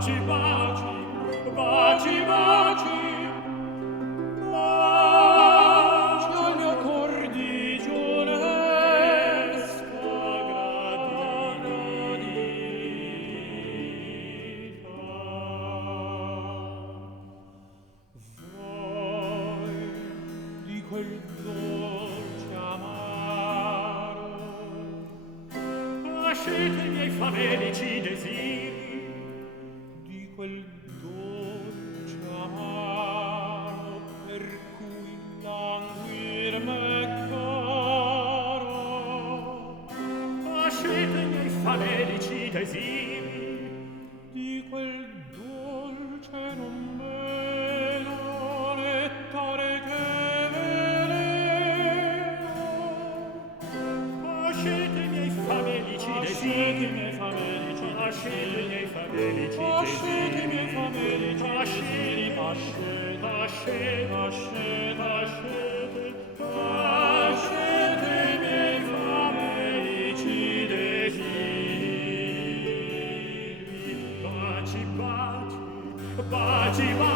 baci, baci, baci, baci, baci al mio cor di gionesca gradita. Voi di quel dolce amaro lasciate i miei famelici desiri, di quel dolce amaro per cui languir m'è caro. Lasciate i miei famelici desiri, di quel dolce non meno nettare che veleno. Lasciate i miei famelici desiri, lasciate i miei famelici desiri, lasciate, lasciate i miei famelici desiri. Baci, baci, baci, baci.